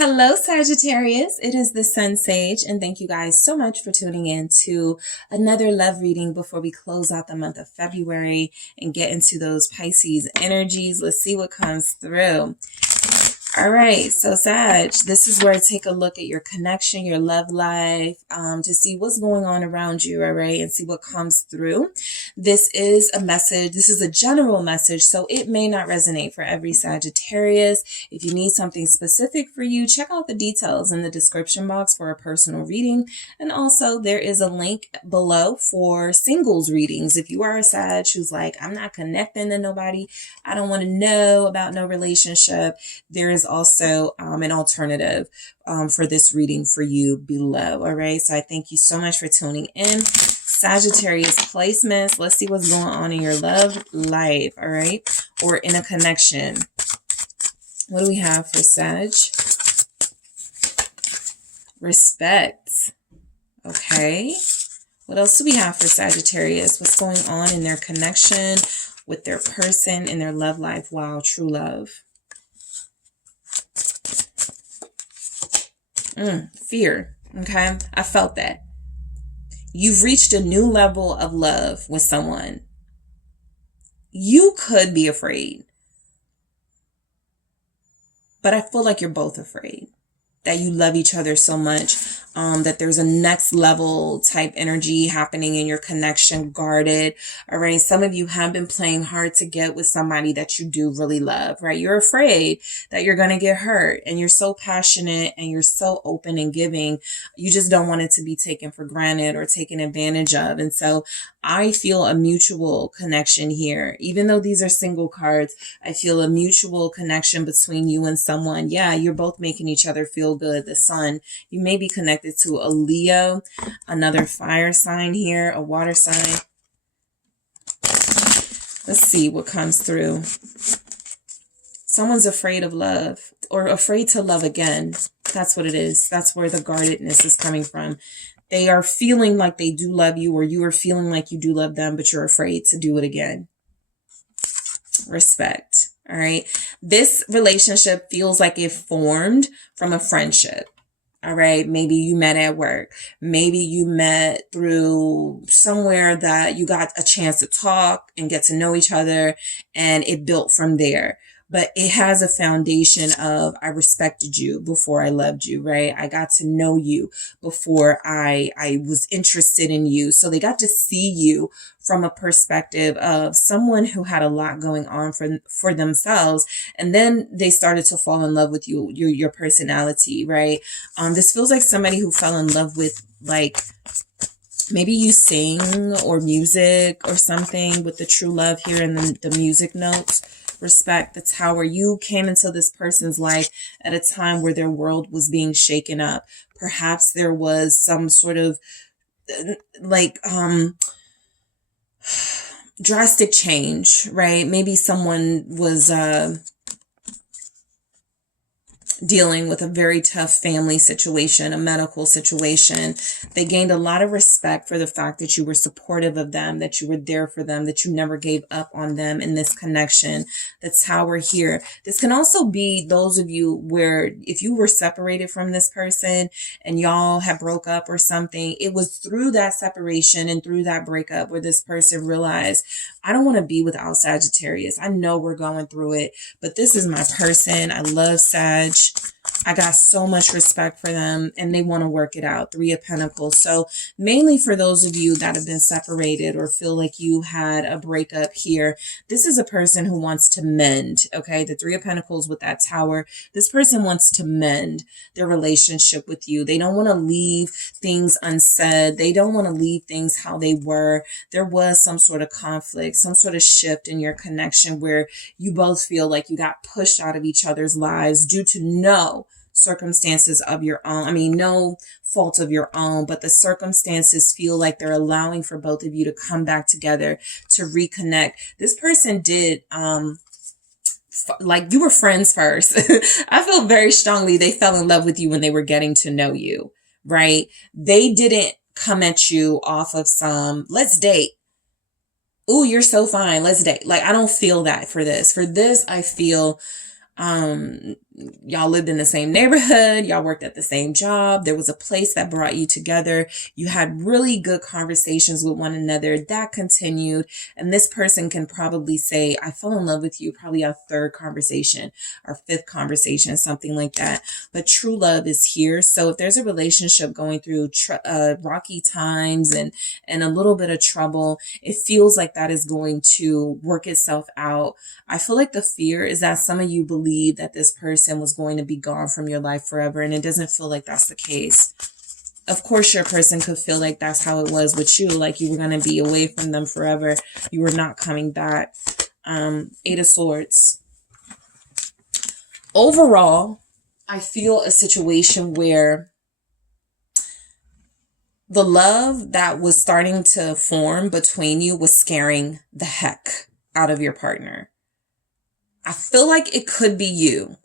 Hello, Sagittarius. It is the SunSage, and thank you guys so much for tuning in to another love reading before we close out the month of February and get into those Pisces energies. Let's see what comes through. All right, so Sag, this is where I take a look at your connection, your love life, to see what's going on around you, all right, and see what comes through. This is a message. This is a general message, so it may not resonate for every Sagittarius. If you need something specific for you, check out the details in the description box for a personal reading. And also, there is a link below for singles readings. If you are a Sag who's like, I'm not connecting to nobody, I don't want to know about no relationship, there is also an alternative for this reading for you below. All right. So I thank you so much for tuning in. Sagittarius placements. Let's see what's going on in your love life. All right. Or in a connection. What do we have for Sag? Respect. Okay. What else do we have for Sagittarius? What's going on in their connection with their person in their love life? Wow. True love. Fear. Okay. I felt that. You've reached a new level of love with someone. You could be afraid, but I feel like you're both afraid that you love each other so much, that there's a next level type energy happening in your connection, guarded. All right. Some of you have been playing hard to get with somebody that you do really love, right? You're afraid that you're going to get hurt, and you're so passionate and you're so open and giving. You just don't want it to be taken for granted or taken advantage of. And so I feel a mutual connection here. Even though these are single cards, I feel a mutual connection between you and someone. Yeah, you're both making each other feel good. The sun, you may be connected to a Leo, another fire sign here, a water sign. Let's see what comes through. Someone's afraid of love, or afraid to love again. That's what it is. That's where the guardedness is coming from. They are feeling like they do love you, or you are feeling like you do love them, but you're afraid to do it again. Respect. All right. This relationship feels like it formed from a friendship. All right. Maybe you met at work. Maybe you met through somewhere that you got a chance to talk and get to know each other, and it built from there. But it has a foundation of, I respected you before I loved you, right? I got to know you before I was interested in you. So they got to see you from a perspective of someone who had a lot going on for themselves. And then they started to fall in love with you, your personality, right? This feels like somebody who fell in love with, like, maybe you sing or music or something with the true love here and the music notes. Respect. The Tower. You came into this person's life at a time where their world was being shaken up. Perhaps there was some sort of drastic change, right? Maybe someone was dealing with a very tough family situation, a medical situation. They gained a lot of respect for the fact that you were supportive of them, that you were there for them, that you never gave up on them in this connection. The Tower here. This can also be those of you where if you were separated from this person and y'all had broke up or something, it was through that separation and through that breakup where this person realized, I don't want to be without Sagittarius. I know we're going through it, but this is my person. I love Sag. I got so much respect for them, and they want to work it out. 3 of Pentacles. So mainly for those of you that have been separated or feel like you had a breakup here, this is a person who wants to mend. Okay. The 3 of Pentacles with that Tower. This person wants to mend their relationship with you. They don't want to leave things unsaid. They don't want to leave things how they were. There was some sort of conflict, some sort of shift in your connection where you both feel like you got pushed out of each other's lives due to no circumstances of your own. I mean, no fault of your own, but the circumstances feel like they're allowing for both of you to come back together, to reconnect. This person did, like, you were friends first. I feel very strongly they fell in love with you when they were getting to know you, right? They didn't come at you off of some, let's date. Oh, you're so fine. Let's date. Like, I don't feel that for this. For this, I feel, y'all lived in the same neighborhood, y'all worked at the same job, there was a place that brought you together, you had really good conversations with one another, that continued, and this person can probably say, I fell in love with you, probably a third conversation or fifth conversation, something like that. But true love is here. So if there's a relationship going through rocky times and a little bit of trouble, it feels like that is going to work itself out. I feel like the fear is that some of you believe that this person was going to be gone from your life forever, and it doesn't feel like that's the case. Of course, your person could feel like that's how it was with you, like you were going to be away from them forever. You were not coming back. 8 of Swords. Overall, I feel a situation where the love that was starting to form between you was scaring the heck out of your partner. I feel like it could be you,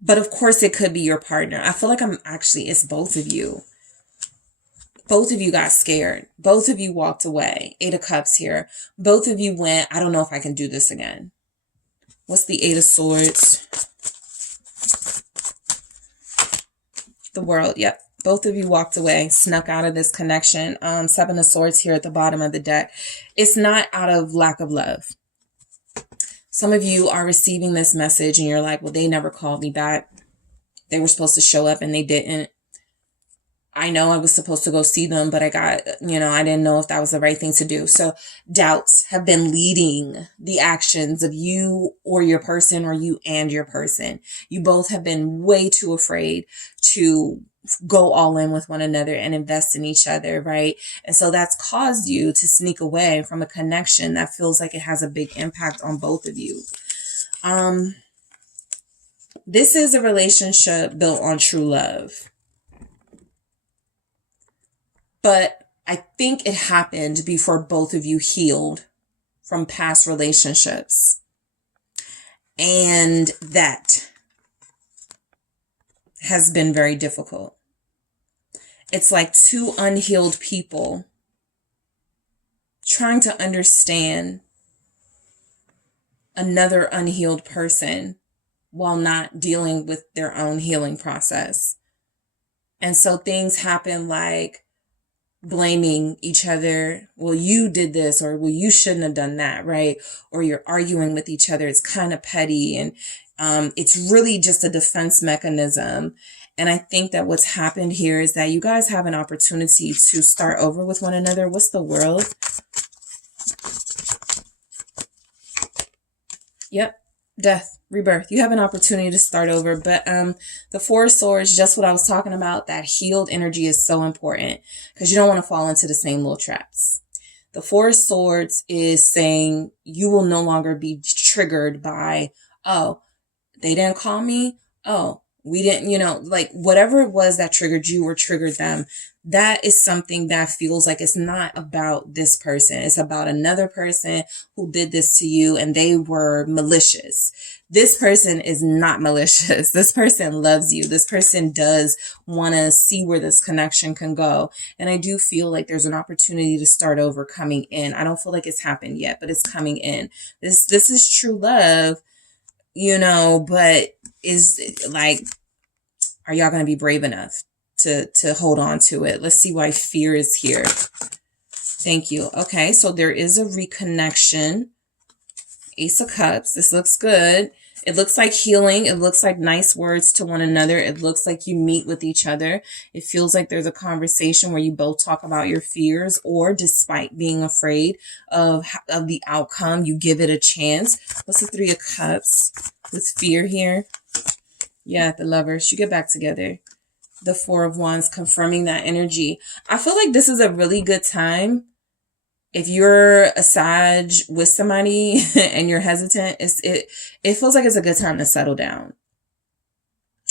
but of course it could be your partner. I feel like it's both of you. Both of you got scared. Both of you walked away. 8 of Cups here. Both of you went, I don't know if I can do this again. What's the 8 of Swords? The World. Yep. Both of you walked away, snuck out of this connection. 7 of Swords here at the bottom of the deck. It's not out of lack of love. Some of you are receiving this message and you're like, well, they never called me back. They were supposed to show up and they didn't. I know I was supposed to go see them, but I didn't know if that was the right thing to do. So doubts have been leading the actions of you or your person, or you and your person. You both have been way too afraid to go all in with one another and invest in each other, right? And so that's caused you to sneak away from a connection that feels like it has a big impact on both of you. This is a relationship built on true love. But I think it happened before both of you healed from past relationships. And that has been very difficult. It's like two unhealed people trying to understand another unhealed person while not dealing with their own healing process. And so things happen like blaming each other. Well, you did this, or well, you shouldn't have done that, right? Or you're arguing with each other. It's kind of petty, and it's really just a defense mechanism. And I think that what's happened here is that you guys have an opportunity to start over with one another. What's the World? Yep. Death, rebirth. You have an opportunity to start over. But the 4 of Swords, just what I was talking about, that healed energy is so important because you don't want to fall into the same little traps. The 4 of Swords is saying you will no longer be triggered by, oh, they didn't call me. Oh, we didn't, like whatever it was that triggered you or triggered them. That is something that feels like it's not about this person. It's about another person who did this to you and they were malicious. This person is not malicious. This person loves you. This person does want to see where this connection can go. And I do feel like there's an opportunity to start over coming in. I don't feel like it's happened yet, but it's coming in. This is true love, but is like, are y'all going to be brave enough to hold on to it? Let's see why fear is here. Thank you. Okay, so there is a reconnection. Ace of Cups. This looks good. It looks like healing. It looks like nice words to one another. It looks like you meet with each other. It feels like there's a conversation where you both talk about your fears, or despite being afraid of the outcome, you give it a chance. What's the 3 of Cups with fear here? Yeah, the Lovers. You get back together. The 4 of Wands, confirming that energy. I feel like this is a really good time. If you're a Sag with somebody and you're hesitant, it feels like it's a good time to settle down.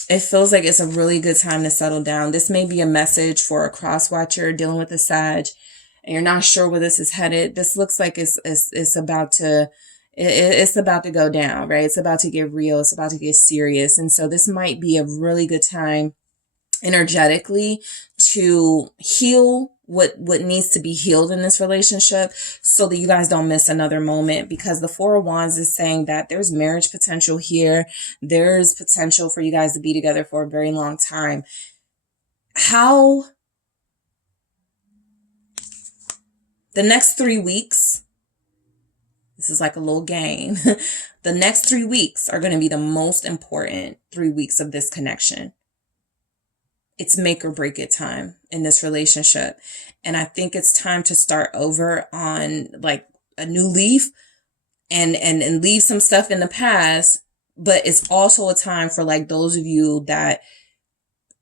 It feels like it's a really good time to settle down. This may be a message for a cross watcher dealing with a Sag and you're not sure where this is headed. This looks like it's about to go down, right? It's about to get real. It's about to get serious. And so this might be a really good time energetically to heal what needs to be healed in this relationship so that you guys don't miss another moment, because the Four of Wands is saying that there's marriage potential here. There's potential for you guys to be together for a very long time. How the next 3 weeks, this is like a little game. The next 3 weeks are going to be the most important 3 weeks of this connection. It's make or break it time in this relationship. And I think it's time to start over on like a new leaf and leave some stuff in the past. But it's also a time for like those of you that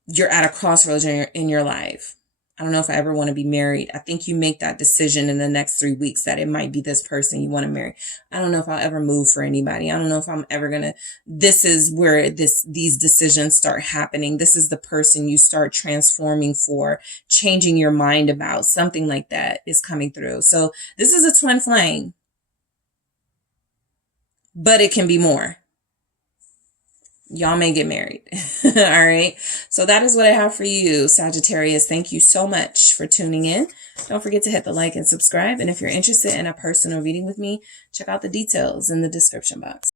you're at a crossroads in your life. I don't know if I ever want to be married. I think you make that decision in the next 3 weeks that it might be this person you want to marry. I don't know if I'll ever move for anybody. I don't know if I'm ever going to, this is where these decisions start happening. This is the person you start transforming for, changing your mind about. Something like that is coming through. So this is a twin flame, but it can be more. Y'all may get married. All right. So that is what I have for you, Sagittarius. Thank you so much for tuning in. Don't forget to hit the like and subscribe. And if you're interested in a personal reading with me, check out the details in the description box.